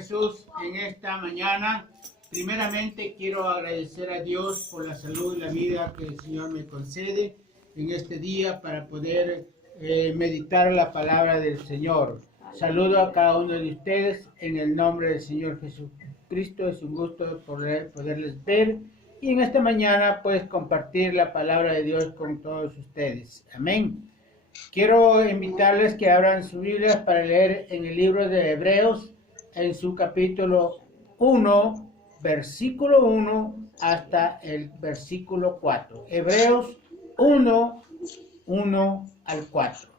Jesús, en esta mañana, primeramente quiero agradecer a Dios por la salud y la vida que el Señor me concede en este día para poder meditar la palabra del Señor. Saludo a cada uno de ustedes en el nombre del Señor Jesucristo. Es un gusto poderles ver y en esta mañana pues compartir la palabra de Dios con todos ustedes. Amén. Quiero invitarles que abran sus Biblias para leer en el libro de Hebreos, en su capítulo 1, versículo 1 hasta el versículo 4. Hebreos 1, 1 al 4.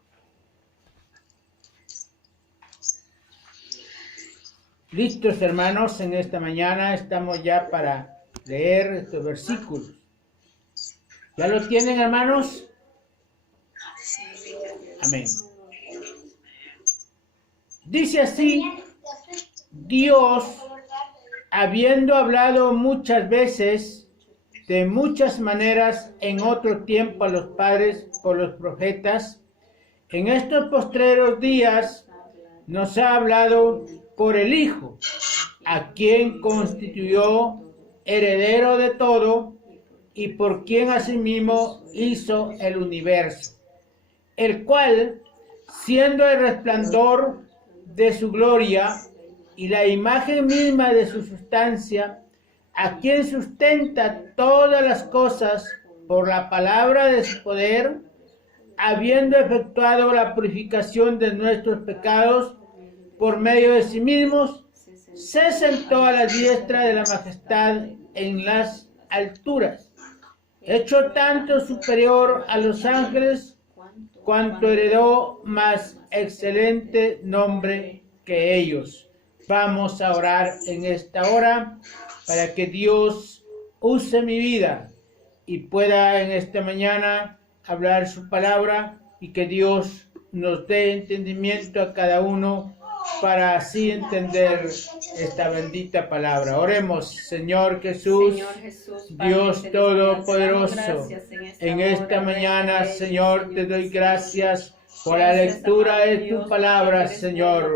Listos, hermanos, en esta mañana estamos ya para leer estos versículos. ¿Ya lo tienen, hermanos? Amén. Dice así: Dios, habiendo hablado muchas veces, de muchas maneras, en otro tiempo a los padres por los profetas, en estos postreros días nos ha hablado por el Hijo, a quien constituyó heredero de todo y por quien asimismo hizo el universo, el cual, siendo el resplandor de su gloria y la imagen misma de su sustancia, a quien sustenta todas las cosas por la palabra de su poder, habiendo efectuado la purificación de nuestros pecados por medio de sí mismos, se sentó a la diestra de la majestad en las alturas, hecho tanto superior a los ángeles, cuanto heredó más excelente nombre que ellos. Vamos a orar en esta hora para que Dios use mi vida y pueda en esta mañana hablar su palabra, y que Dios nos dé entendimiento a cada uno para así entender esta bendita palabra. Oremos. Señor Jesús, Dios Todopoderoso, en esta mañana, Señor, te doy gracias por la lectura de tu palabra, Señor.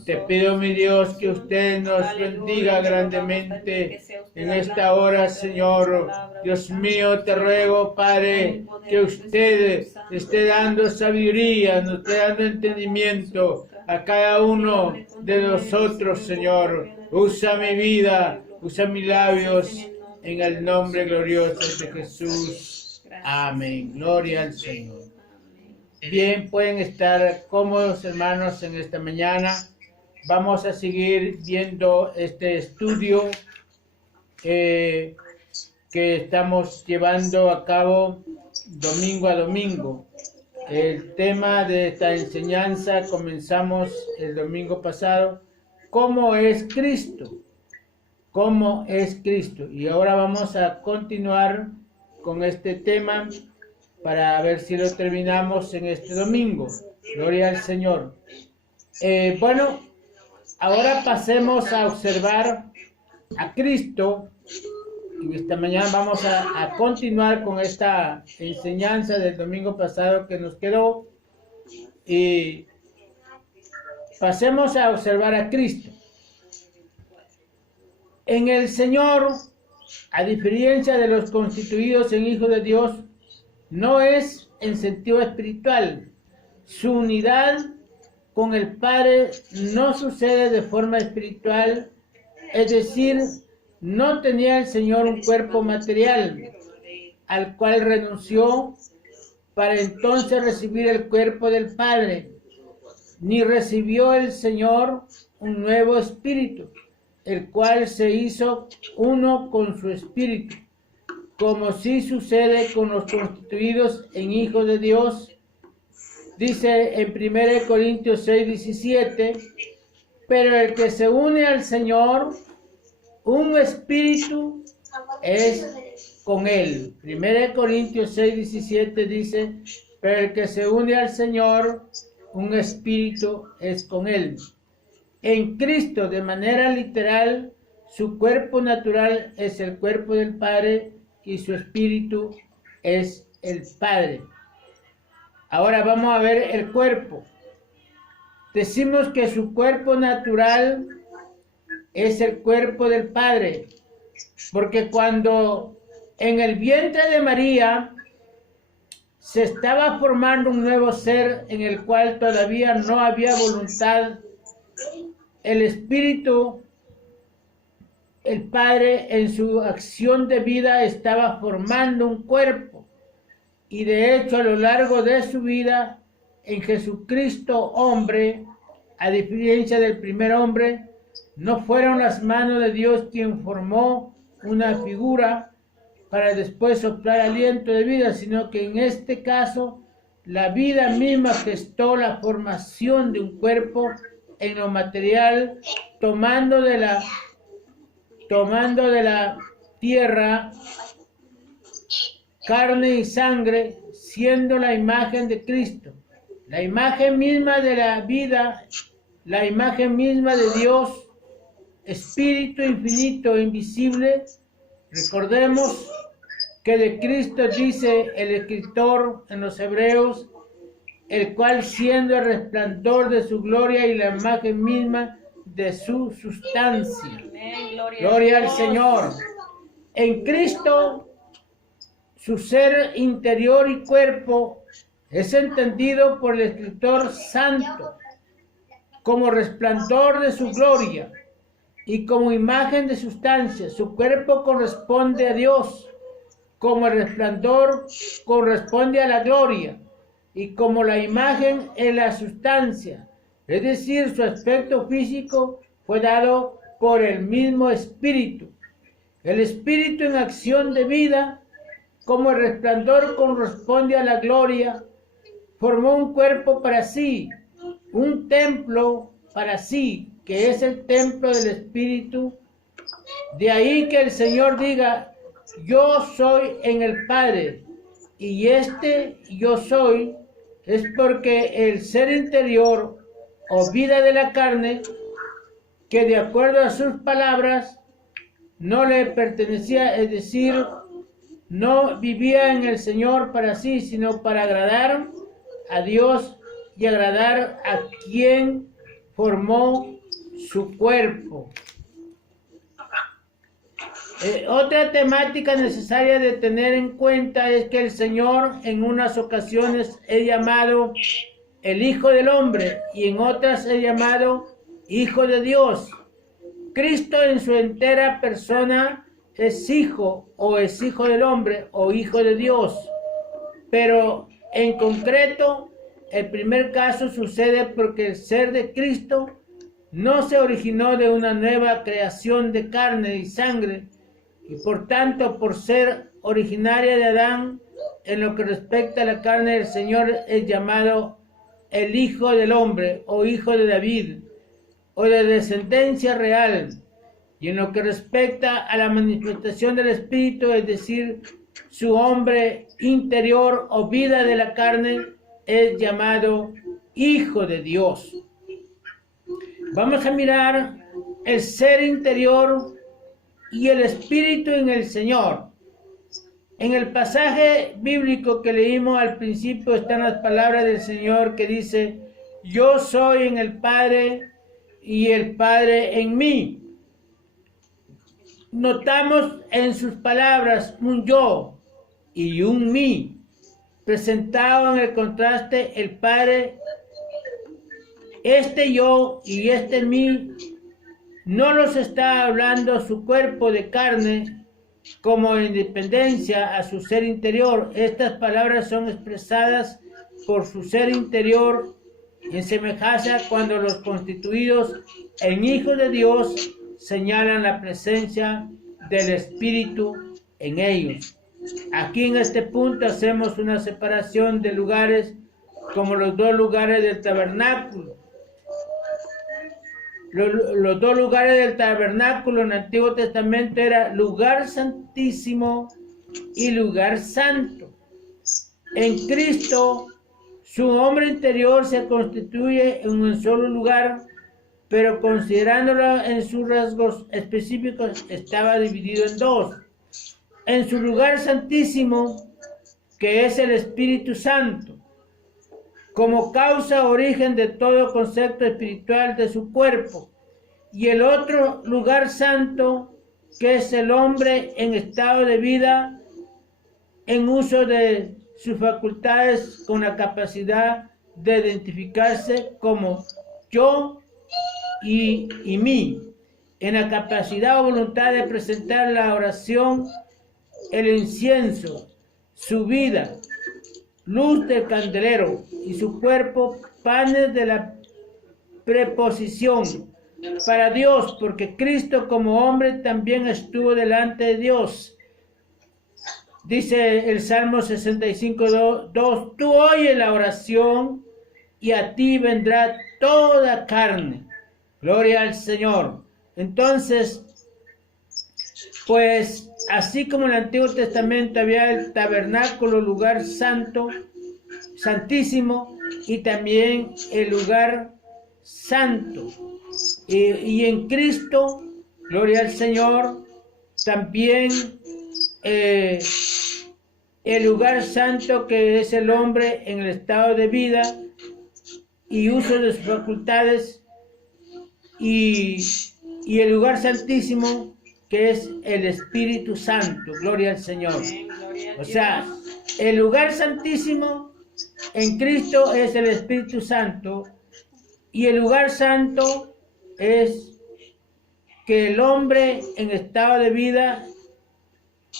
Y te pido, mi Dios, que usted nos bendiga grandemente en esta hora, Señor. Dios mío, te ruego, Padre, que usted esté dando sabiduría, nos esté dando entendimiento a cada uno de nosotros, Señor. Usa mi vida, usa mis labios, en el nombre glorioso de Jesús. Amén. Gloria al Señor. Bien, pueden estar cómodos, hermanos, en esta mañana. Vamos a seguir viendo este estudio que estamos llevando a cabo domingo a domingo. El tema de esta enseñanza comenzamos el domingo pasado. ¿Cómo es Cristo? ¿Cómo es Cristo? Y ahora vamos a continuar con este tema para ver si lo terminamos en este domingo. Gloria al Señor. Bueno, ahora pasemos a observar a Cristo. En esta mañana vamos a continuar con esta enseñanza del domingo pasado que nos quedó. Y pasemos a observar a Cristo. En el Señor, a diferencia de los constituidos en hijos de Dios, no es en sentido espiritual. Su unidad con el Padre no sucede de forma espiritual, es decir, no tenía el Señor un cuerpo material al cual renunció para entonces recibir el cuerpo del Padre, ni recibió el Señor un nuevo espíritu, el cual se hizo uno con su espíritu, como sí sucede con los constituidos en hijos de Dios. Dice en 1 Corintios 6, 17, pero el que se une al Señor, un espíritu es con él. 1 Corintios 6, 17 dice, pero el que se une al Señor, un espíritu es con él. En Cristo, de manera literal, su cuerpo natural es el cuerpo del Padre y su espíritu es el Padre. Ahora vamos a ver el cuerpo. Decimos que su cuerpo natural es el cuerpo del Padre, porque cuando en el vientre de María se estaba formando un nuevo ser en el cual todavía no había voluntad, el Espíritu, el Padre, en su acción de vida estaba formando un cuerpo. Y de hecho, a lo largo de su vida, en Jesucristo hombre, a diferencia del primer hombre, no fueron las manos de Dios quien formó una figura para después soplar aliento de vida, sino que en este caso la vida misma gestó la formación de un cuerpo en lo material, tomando de la tierra carne y sangre, siendo la imagen de Cristo, la imagen misma de la vida, la imagen misma de Dios, Espíritu infinito e invisible. Recordemos que de Cristo dice el escritor en los Hebreos, el cual siendo el resplandor de su gloria y la imagen misma de su sustancia. Amén, gloria al Señor. En Cristo, su ser interior y cuerpo es entendido por el escritor santo como resplandor de su gloria y como imagen de sustancia. Su cuerpo corresponde a Dios, como el resplandor corresponde a la gloria, y como la imagen es la sustancia, es decir, su aspecto físico fue dado por el mismo Espíritu. El Espíritu en acción de vida, como el resplandor corresponde a la gloria, formó un cuerpo para sí, un templo para sí, que es el templo del Espíritu. De ahí que el Señor diga, yo soy en el Padre, y este yo soy, es porque el ser interior o vida de la carne, que de acuerdo a sus palabras no le pertenecía, es decir, no vivía en el Señor para sí, sino para agradar a Dios y agradar a quien formó su cuerpo. Otra temática necesaria de tener en cuenta es que el Señor en unas ocasiones es llamado el Hijo del Hombre y en otras es llamado Hijo de Dios. Cristo en su entera persona es Hijo o es Hijo del Hombre o Hijo de Dios. Pero en concreto, el primer caso sucede porque el ser de Cristo no se originó de una nueva creación de carne y sangre, y por tanto, por ser originaria de Adán, en lo que respecta a la carne del Señor es llamado el Hijo del Hombre o Hijo de David o de descendencia real, y en lo que respecta a la manifestación del Espíritu, es decir, su hombre interior o vida de la carne, es llamado Hijo de Dios. Vamos a mirar el ser interior y el Espíritu en el Señor. En el pasaje bíblico que leímos al principio están las palabras del Señor que dice, yo soy en el Padre y el Padre en mí. Notamos en sus palabras un yo y un mí, presentado en el contraste el Padre, este yo y este mí, no los está hablando su cuerpo de carne como en dependencia a su ser interior. Estas palabras son expresadas por su ser interior en semejanza cuando los constituidos en hijos de Dios señalan la presencia del Espíritu en ellos. Aquí en este punto hacemos una separación de lugares como los dos lugares del tabernáculo. Los dos lugares del tabernáculo en el Antiguo Testamento era lugar santísimo y lugar santo. En Cristo, su hombre interior se constituye en un solo lugar, pero considerándolo en sus rasgos específicos, estaba dividido en dos. En su lugar santísimo, que es el Espíritu Santo, como causa origen de todo concepto espiritual de su cuerpo, y el otro lugar santo, que es el hombre en estado de vida, en uso de sus facultades con la capacidad de identificarse como yo y mí, en la capacidad o voluntad de presentar la oración, el incienso, su vida, luz del candelero y su cuerpo, panes de la preposición para Dios, porque Cristo como hombre también estuvo delante de Dios. Dice el Salmo 65:2, tú oyes la oración y a ti vendrá toda carne. Gloria al Señor. Entonces, pues así como en el Antiguo Testamento había el tabernáculo, lugar santo, santísimo, y también el lugar santo. Y en Cristo, gloria al Señor, también el lugar santo, que es el hombre en el estado de vida y uso de sus facultades, y el lugar santísimo, que es el Espíritu Santo. Gloria al Señor. O sea, el lugar santísimo en Cristo es el Espíritu Santo, y el lugar santo es que el hombre en estado de vida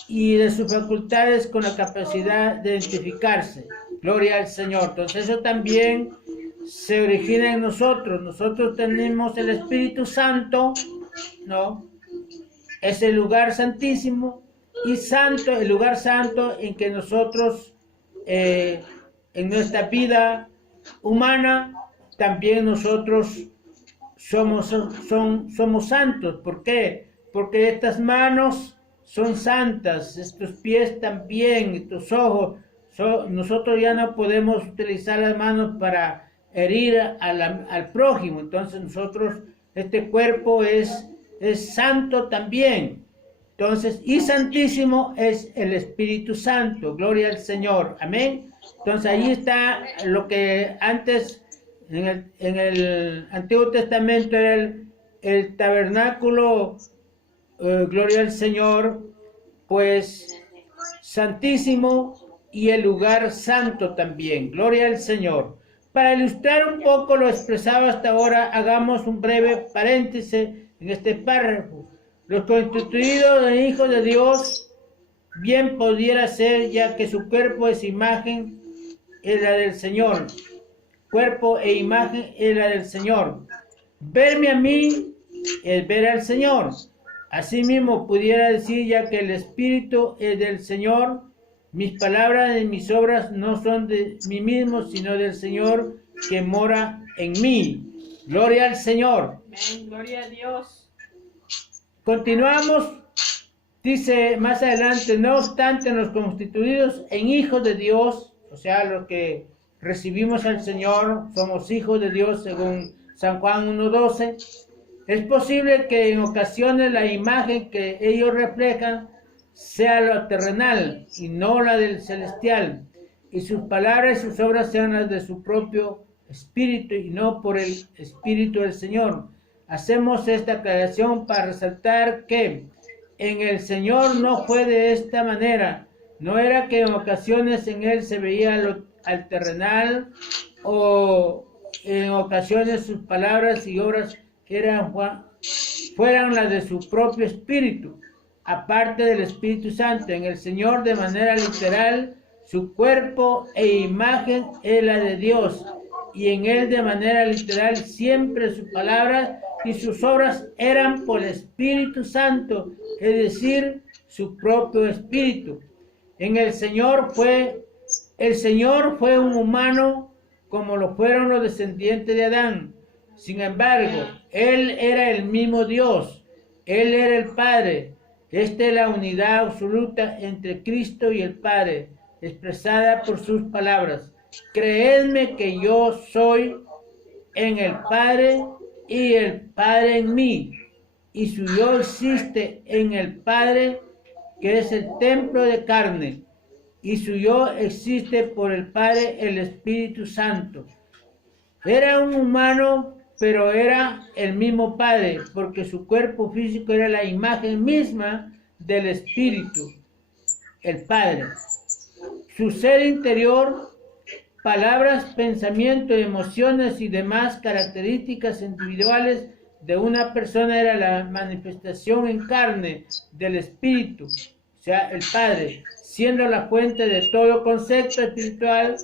y de sus facultades con la capacidad de identificarse. Gloria al Señor. Entonces eso también se origina en nosotros. Nosotros tenemos el Espíritu Santo, ¿no? Es el lugar santísimo, y santo, el lugar santo en que nosotros en nuestra vida humana también nosotros somos santos. ¿Por qué? Porque estas manos son santas, estos pies también, estos ojos. Nosotros ya no podemos utilizar las manos para herir al prójimo. Entonces nosotros, este cuerpo es santo también. Entonces, y santísimo es el Espíritu Santo. Gloria al Señor. Amén. Entonces ahí está lo que antes en el Antiguo Testamento era el tabernáculo, gloria al Señor, pues santísimo, y el lugar santo también. Gloria al Señor. Para ilustrar un poco lo expresado hasta ahora, hagamos un breve paréntesis en este párrafo. Los constituidos de hijos de Dios bien pudiera ser, ya que su cuerpo es imagen, es la del Señor. Cuerpo e imagen es la del Señor. Verme a mí es ver al Señor. Asimismo pudiera decir, ya que el Espíritu es del Señor, mis palabras y mis obras no son de mí mismo, sino del Señor que mora en mí. Gloria al Señor. Amén. Gloria a Dios. Continuamos, dice más adelante, no obstante los constituidos en hijos de Dios, o sea, los que recibimos al Señor, somos hijos de Dios según San Juan 1:12, es posible que en ocasiones la imagen que ellos reflejan sea la terrenal y no la del celestial, y sus palabras y sus obras sean las de su propio espíritu y no por el Espíritu del Señor. Hacemos esta aclaración para resaltar que en el Señor no fue de esta manera. No era que en ocasiones en Él se veía al terrenal, o en ocasiones sus palabras y obras fueran las de su propio espíritu, aparte del Espíritu Santo. En el Señor, de manera literal, su cuerpo e imagen es la de Dios, y en Él de manera literal siempre sus palabras y sus obras eran por el Espíritu Santo, es decir, su propio espíritu. En el Señor fue un humano como lo fueron los descendientes de Adán. Sin embargo, Él era el mismo Dios, Él era el Padre. Esta es la unidad absoluta entre Cristo y el Padre, expresada por sus palabras. Creedme que yo soy en el Padre y el Padre en mí, y su yo existe en el Padre, que es el templo de carne, y su yo existe por el Padre, el Espíritu Santo. Era un humano pero era el mismo Padre, porque su cuerpo físico era la imagen misma del Espíritu, el Padre. Su ser interior, palabras, pensamientos, emociones y demás características individuales de una persona era la manifestación en carne del Espíritu, o sea, el Padre, siendo la fuente de todo concepto espiritual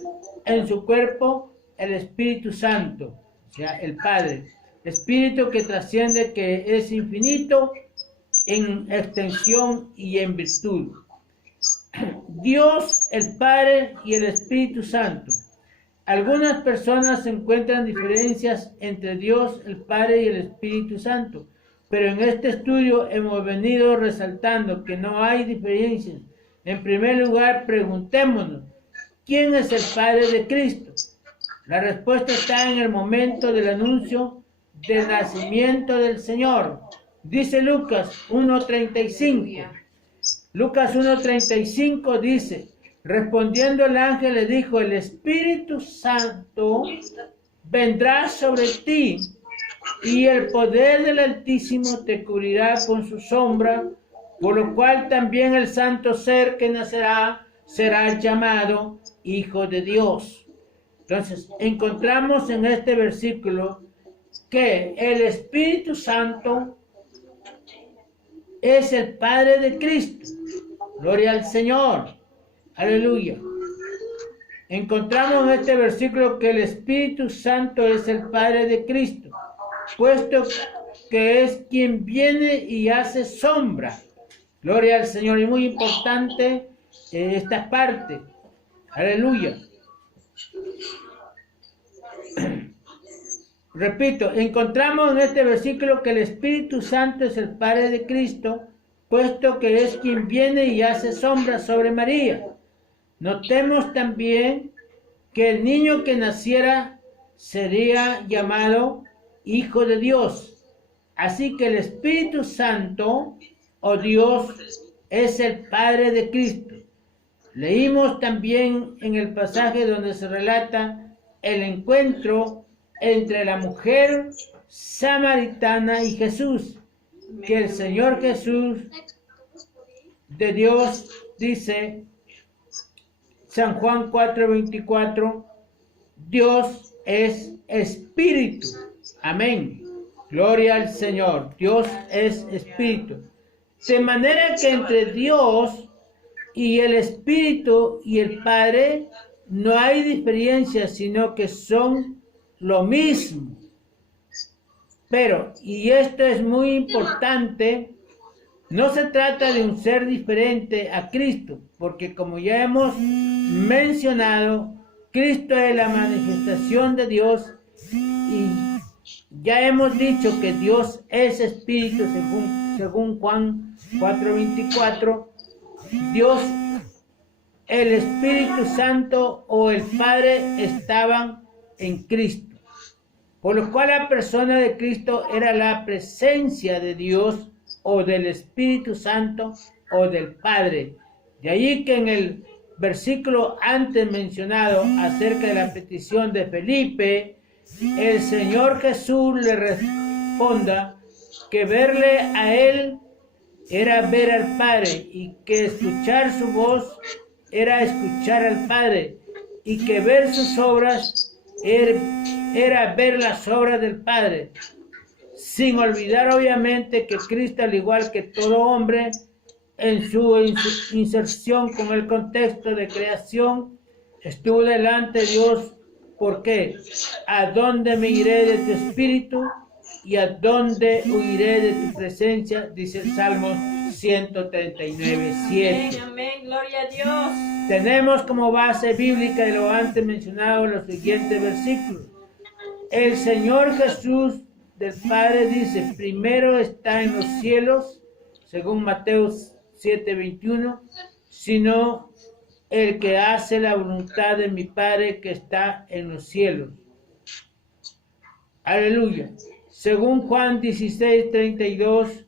en su cuerpo, el Espíritu Santo, o sea, el Padre, Espíritu que trasciende, que es infinito en extensión y en virtud. Dios, el Padre y el Espíritu Santo. Algunas personas encuentran diferencias entre Dios, el Padre y el Espíritu Santo, pero en este estudio hemos venido resaltando que no hay diferencias. En primer lugar, preguntémonos, ¿quién es el Padre de Cristo? La respuesta está en el momento del anuncio del nacimiento del Señor. Dice Lucas 1:35. Lucas 1:35 dice, respondiendo el ángel le dijo, el Espíritu Santo vendrá sobre ti y el poder del Altísimo te cubrirá con su sombra, por lo cual también el santo ser que nacerá será llamado Hijo de Dios. Entonces, encontramos en este versículo que el Espíritu Santo es el Padre de Cristo. Gloria al Señor. Aleluya. Encontramos en este versículo que el Espíritu Santo es el Padre de Cristo, puesto que es quien viene y hace sombra. Gloria al Señor. Y muy importante esta parte. Aleluya. Repito, encontramos en este versículo que el Espíritu Santo es el Padre de Cristo, puesto que es quien viene y hace sombra sobre María. Notemos también que el niño que naciera sería llamado Hijo de Dios. Así que el Espíritu Santo, o Dios, es el Padre de Cristo. Leímos también en el pasaje donde se relata el encuentro entre la mujer samaritana y Jesús, que el Señor Jesús de Dios dice, San Juan 4:24, Dios es espíritu. Amén. Gloria al Señor. Dios es espíritu. De manera que entre Dios y el Espíritu y el Padre no hay diferencia, sino que son lo mismo. Pero, y esto es muy importante, no se trata de un ser diferente a Cristo, porque como ya hemos mencionado, Cristo es la manifestación de Dios y ya hemos dicho que Dios es espíritu según Juan 4:24. Dios, el Espíritu Santo o el Padre estaban en Cristo, por lo cual la persona de Cristo era la presencia de Dios o del Espíritu Santo o del Padre. De allí que en el versículo antes mencionado acerca de la petición de Felipe, el Señor Jesús le responda que verle a él era ver al Padre y que escuchar su voz era escuchar al Padre y que ver sus obras era ver las obras del Padre, sin olvidar obviamente que Cristo, al igual que todo hombre, en su inserción con el contexto de creación, estuvo delante de Dios. ¿Por qué? ¿A dónde me iré de tu espíritu? ¿Y a dónde huiré de tu presencia? Dice el Salmo 139:7. Amén, gloria a Dios. Tenemos como base bíblica de lo antes mencionado los siguientes versículos. El Señor Jesús del Padre dice, primero está en los cielos, según Mateo 7:21, sino el que hace la voluntad de mi Padre que está en los cielos. Aleluya. Según Juan 16:32,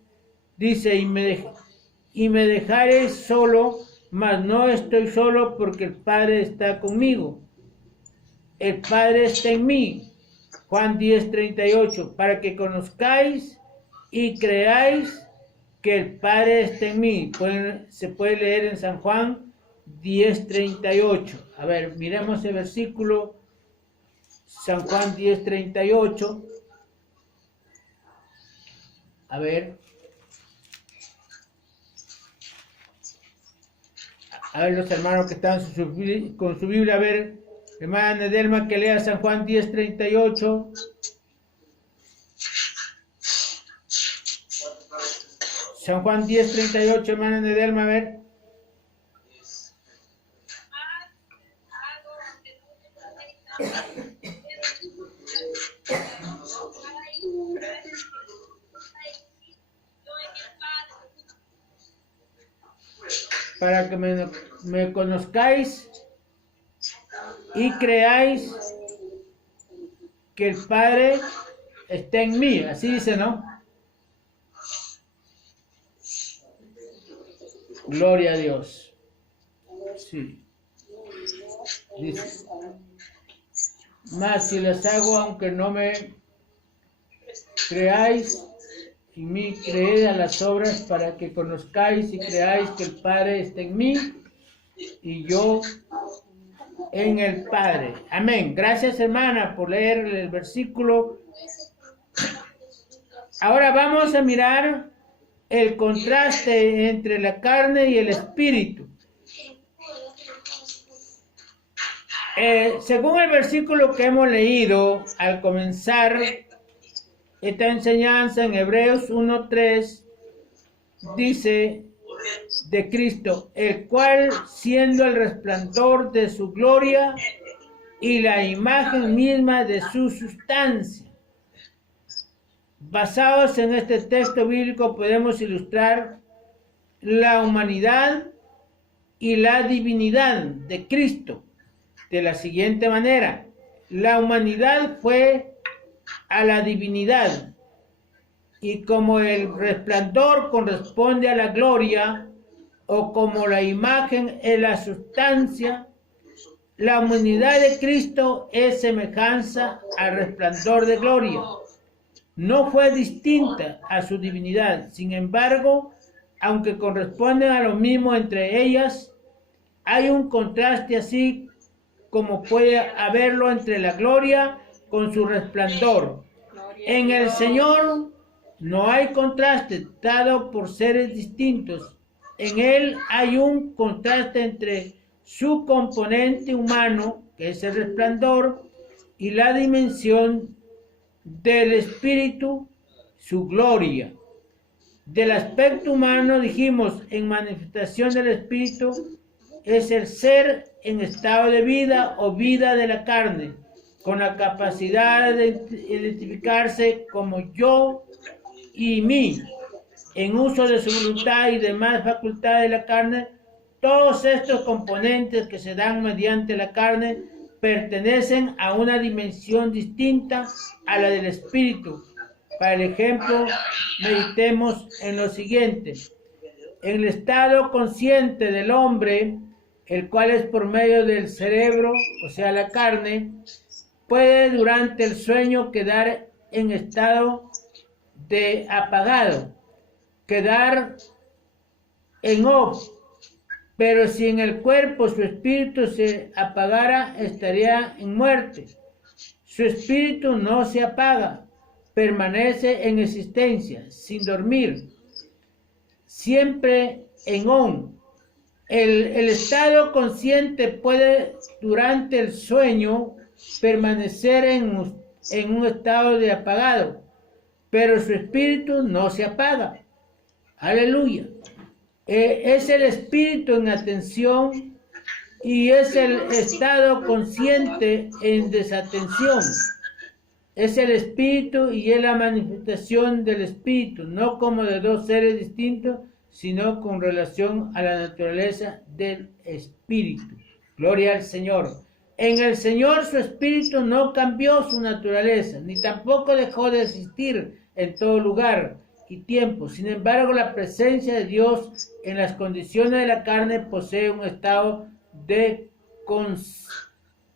dice, y me dejaréis solo, mas no estoy solo porque el Padre está conmigo. El Padre está en mí. Juan 10:38, para que conozcáis y creáis que el Padre está en mí. Se puede leer en San Juan 10:38. A ver, miremos el versículo, San Juan 10:38. A ver. A ver los hermanos que están con su Biblia, a ver, hermana Nedelma, que lea San Juan 10:38. San Juan 10:38, hermana Nedelma, a ver. Para que me conozcáis y creáis que el Padre está en mí. Así dice, ¿no? Gloria a Dios. Sí. Dice, mas si les hago, aunque no me creáis, en mí creed a las obras, para que conozcáis y creáis que el Padre está en mí y yo en el Padre. Amén. Gracias, hermana, por leer el versículo. Ahora vamos a mirar el contraste entre la carne y el espíritu. Según el versículo que hemos leído al comenzar esta enseñanza en Hebreos 1:3, dice de Cristo, el cual siendo el resplandor de su gloria y la imagen misma de su sustancia. Basados en este texto bíblico podemos ilustrar la humanidad y la divinidad de Cristo de la siguiente manera. La humanidad fue a la divinidad, y como el resplandor corresponde a la gloria, o como la imagen es la sustancia, la humanidad de Cristo es semejanza al resplandor de gloria. No fue distinta a su divinidad. Sin embargo, aunque corresponden a lo mismo entre ellas, hay un contraste así como puede haberlo entre la gloria con su resplandor. En el Señor no hay contraste dado por seres distintos. En Él hay un contraste entre su componente humano, que es el resplandor, y la dimensión del Espíritu, su gloria. Del aspecto humano, dijimos, en manifestación del Espíritu, es el ser en estado de vida o vida de la carne, con la capacidad de identificarse como yo y mí, en uso de su voluntad y demás facultades de la carne. Todos estos componentes que se dan mediante la carne pertenecen a una dimensión distinta a la del espíritu. Para el ejemplo, meditemos en lo siguiente. En el estado consciente del hombre, el cual es por medio del cerebro, o sea, la carne, puede durante el sueño quedar en estado de apagado, quedar en off, pero si en el cuerpo su espíritu se apagara, estaría en muerte. Su espíritu no se apaga, permanece en existencia, sin dormir, siempre en on. El estado consciente puede durante el sueño permanecer en un estado de apagado, pero su espíritu no se apaga. Aleluya. Es el espíritu en atención y es el estado consciente en desatención. Es el espíritu y es la manifestación del espíritu, no como de dos seres distintos, sino con relación a la naturaleza del espíritu. Gloria al Señor. En el Señor su espíritu no cambió su naturaleza, ni tampoco dejó de existir en todo lugar y tiempo. Sin embargo, la presencia de Dios en las condiciones de la carne posee un estado de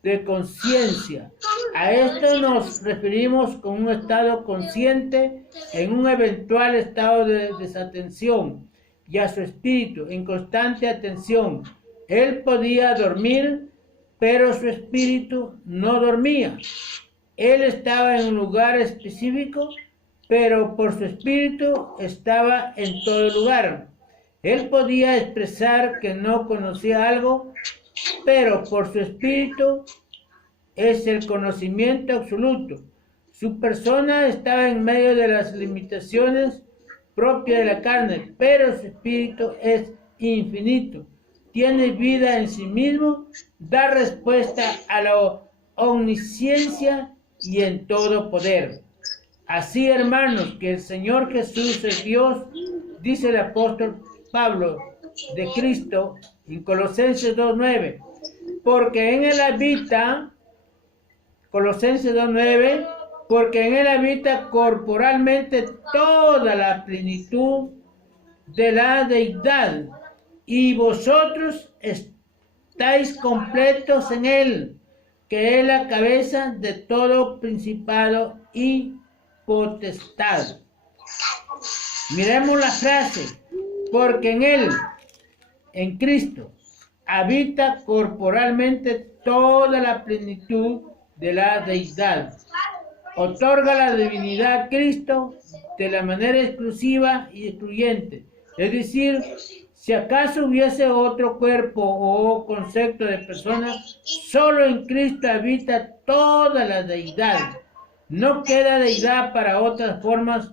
de conciencia. A esto nos referimos con un estado consciente en un eventual estado de desatención, y a su espíritu en constante atención. Él podía dormir, pero su espíritu no dormía. Él estaba en un lugar específico, pero por su espíritu estaba en todo lugar. Él podía expresar que no conocía algo, pero por su espíritu es el conocimiento absoluto. Su persona estaba en medio de las limitaciones propias de la carne, pero su espíritu es infinito. Tiene vida en sí mismo, da respuesta a la omnisciencia y en todo poder. Así, hermanos, que el Señor Jesús es Dios, dice el apóstol Pablo de Cristo en Colosenses 2:9, porque en él habita, Colosenses 2:9, porque en él habita corporalmente toda la plenitud de la deidad, y vosotros estáis completos en él, que es la cabeza de todo principado y potestad. Miremos la frase, porque en él, en Cristo, habita corporalmente toda la plenitud de la deidad. Otorga la divinidad a Cristo de la manera exclusiva y excluyente. Es decir, si acaso hubiese otro cuerpo o concepto de persona, solo en Cristo habita toda la deidad. No queda deidad para otras formas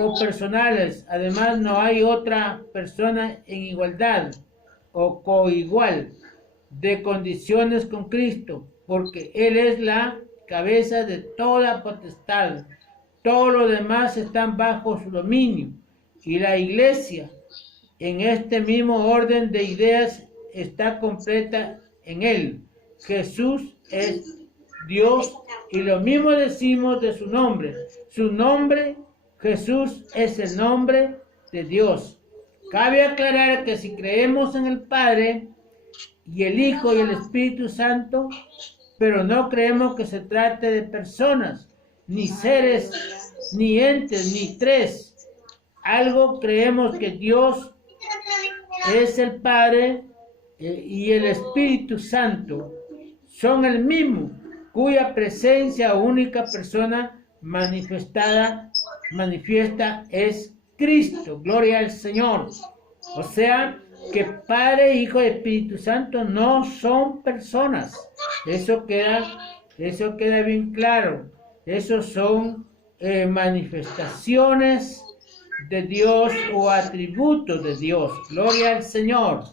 o personales. Además, no hay otra persona en igualdad o coigual de condiciones con Cristo, porque Él es la cabeza de toda potestad. Todo lo demás están bajo su dominio, y la iglesia, en este mismo orden de ideas, está completa en Él. Jesús es Dios, y lo mismo decimos de su nombre. Su nombre, Jesús, es el nombre de Dios. Cabe aclarar que si creemos en el Padre y el Hijo y el Espíritu Santo, pero no creemos que se trate de personas, ni seres, ni entes, ni tres. Algo creemos que Dios es el Padre y el Espíritu Santo son el mismo, cuya presencia única persona manifiesta es Cristo. Gloria al Señor. O sea, que Padre, Hijo y Espíritu Santo no son personas. Eso queda bien claro. Esos son manifestaciones de Dios o atributos de Dios. Gloria al Señor.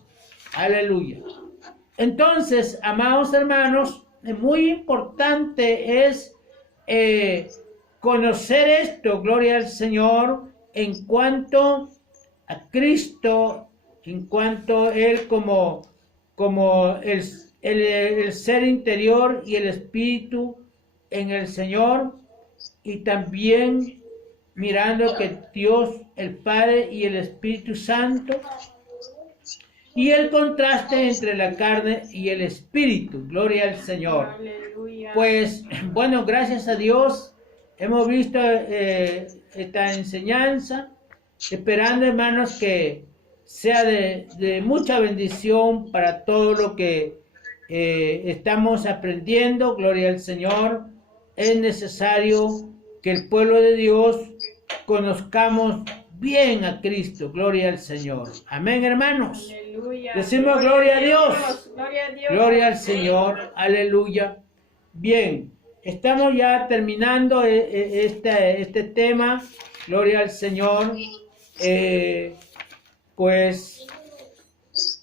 Aleluya. Entonces, amados hermanos, muy importante es conocer esto, gloria al Señor, en cuanto a Cristo, en cuanto a Él como el ser interior y el espíritu en el Señor, y también mirando que Dios, el Padre y el Espíritu Santo, y el contraste entre la carne y el espíritu. Gloria al Señor. Aleluya. Pues bueno, gracias a Dios hemos visto esta enseñanza, esperando, hermanos, que sea de mucha bendición para todo lo que estamos aprendiendo. Gloria al Señor. Es necesario que el pueblo de Dios conozcamos bien a Cristo. Gloria al Señor. Amén, hermanos. Aleluya. Decimos gloria a Dios. Gloria a Dios. Gloria al Señor. Aleluya. Bien, estamos ya terminando este tema. Gloria al Señor. Pues,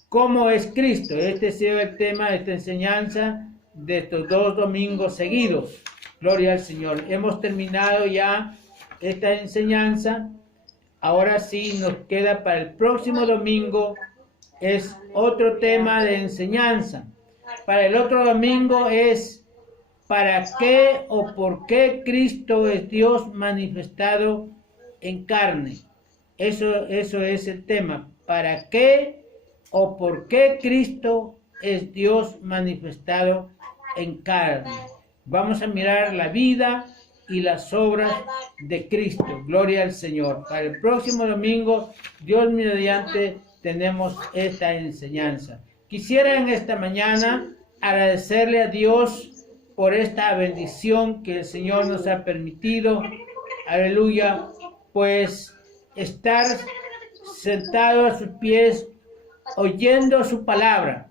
¿cómo es Cristo? Este ha sido el tema de esta enseñanza de estos 2 domingos seguidos. Gloria al Señor. Hemos terminado ya esta enseñanza. Ahora sí nos queda para el próximo domingo, es otro tema de enseñanza. Para el otro domingo es ¿para qué o por qué Cristo es Dios manifestado en carne? Eso es el tema. ¿Para qué o por qué Cristo es Dios manifestado en carne. Vamos a mirar la vida y las obras de Cristo. Gloria al Señor. Para el próximo domingo, Dios mediante, tenemos esta enseñanza. Quisiera en esta mañana agradecerle a Dios por esta bendición que el Señor nos ha permitido. Aleluya. Pues estar sentado a sus pies, oyendo su palabra.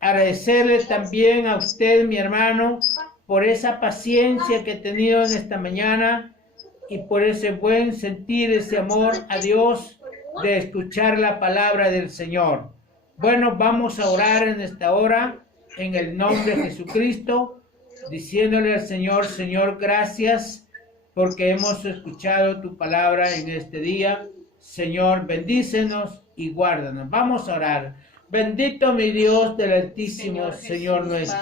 Agradecerle también a usted, mi hermano, por esa paciencia que he tenido en esta mañana y por ese buen sentir, ese amor a Dios de escuchar la palabra del Señor. Bueno, vamos a orar en esta hora en el nombre de Jesucristo, diciéndole al Señor: Señor, gracias porque hemos escuchado tu palabra en este día. Señor, bendícenos y guárdanos. Vamos a orar. Bendito mi Dios del Altísimo, Señor nuestro,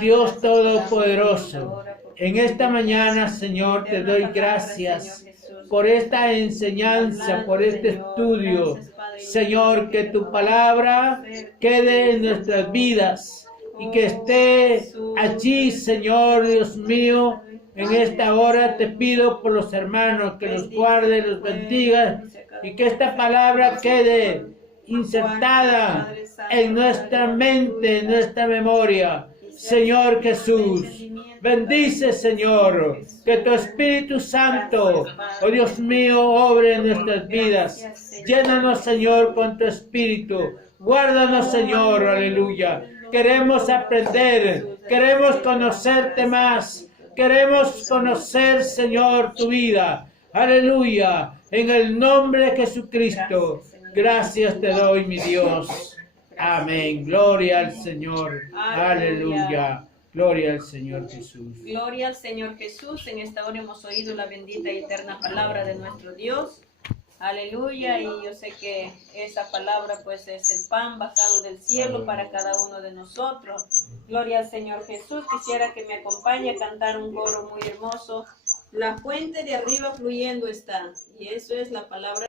Dios Todopoderoso. En esta mañana, Señor, te doy gracias por esta enseñanza, por este estudio. Señor, que tu palabra quede en nuestras vidas y que esté allí, Señor Dios mío. En esta hora te pido por los hermanos que los guarde, los bendiga y que esta palabra quede insertada en nuestra mente, en nuestra memoria. Señor Jesús, bendice, Señor, que tu Espíritu Santo, oh Dios mío, obre en nuestras vidas. Llénanos, Señor, con tu Espíritu. Guárdanos, Señor, aleluya. Queremos aprender, queremos conocerte más. Queremos conocer, Señor, tu vida. Aleluya. En el nombre de Jesucristo. Gracias te doy, mi Dios. Amén. Gloria al Señor. Aleluya. Gloria al Señor Jesús. Gloria al Señor Jesús. En esta hora hemos oído la bendita y eterna palabra de nuestro Dios. Aleluya. Y yo sé que esa palabra pues es el pan bajado del cielo para cada uno de nosotros. Gloria al Señor Jesús. Quisiera que me acompañe a cantar un coro muy hermoso. La fuente de arriba fluyendo está. Y eso es la palabra.